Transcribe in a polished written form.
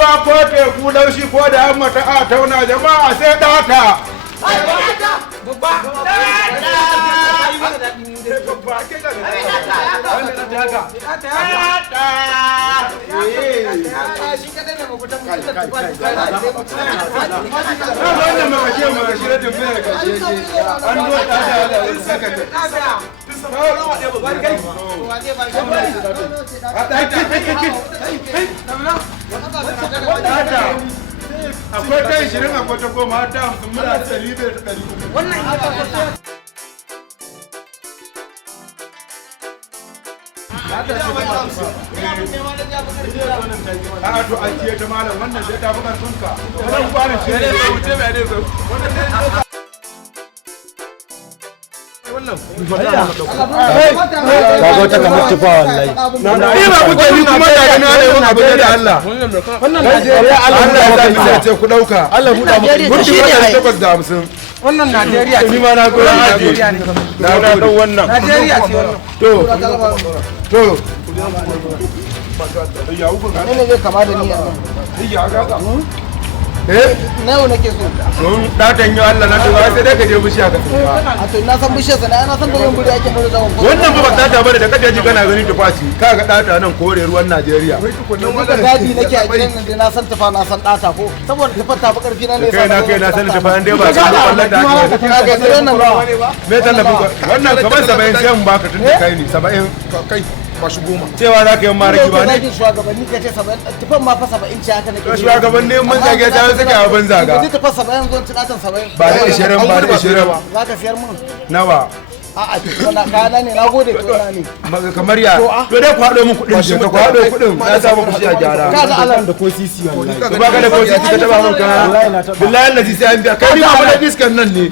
ruwa ko teku laushi ko da hamma ta a tauna jama'a sai ɗata. Akwai ta 20 akwai ta 10 har ta 50 muna da 100 da 100. Wannan a to an ce ta malam wannan sai ta fi karfinka. Wannan kwanan shi ne zai wuce mai ne zai. Kago ta kamar tufa wallahi. Ni ba kuke ni kuma da gani ana yin abu da Allah. Wannan Najeriya Allah ya ce ku dauka. Allah buɗa muku. Mutum ya 850. Wannan Najeriya ce. Ni ma na gode. Najeriya ne. Na gode wannan. Najeriya ce wannan. To. ne zai kama da ni a Ya ga ka. nawa nake so Don datan yi Allah na tuba sai dai ka je bishiya ka tuba. a to na san bishiyar sana na san da zan gudu ake mura da Wannan ba data bane da kaje ji kana gani tufaci. Kaga data nan kore ruwan Najeriya. duka gadi nake a gidan nan da na san tufa na san data ko saboda tufar ta fi karfi na ne Kai na san tufa dai ba ka kallon da ake. kaga sai nan ba Me tallafin wannan kamar 70 sai mun baka tun da kai ne 70 kai ba shi 10. Cewa za ka yi maraki ba ne. ne shugabanni kace 70 tufan ma fa 70 ce haka nake Shugabanni mun zage ta suke abin zaga. duk tufa 70 zo ci datan 70 Ba da 20 ba da 20. za ka siyar mun Nawa? a'a to kana kana ne nagode to na ne Kamar ya. To dai ku haɗo min kuɗin shi ka haɗo kuɗin na samu kuɗi a gyara. kaga Allah Da ko sisi wallahi. Ba ka da ko sai ka taba min kana. Billahi Allah sai an biya. Kai ni ma da biskan nan ne.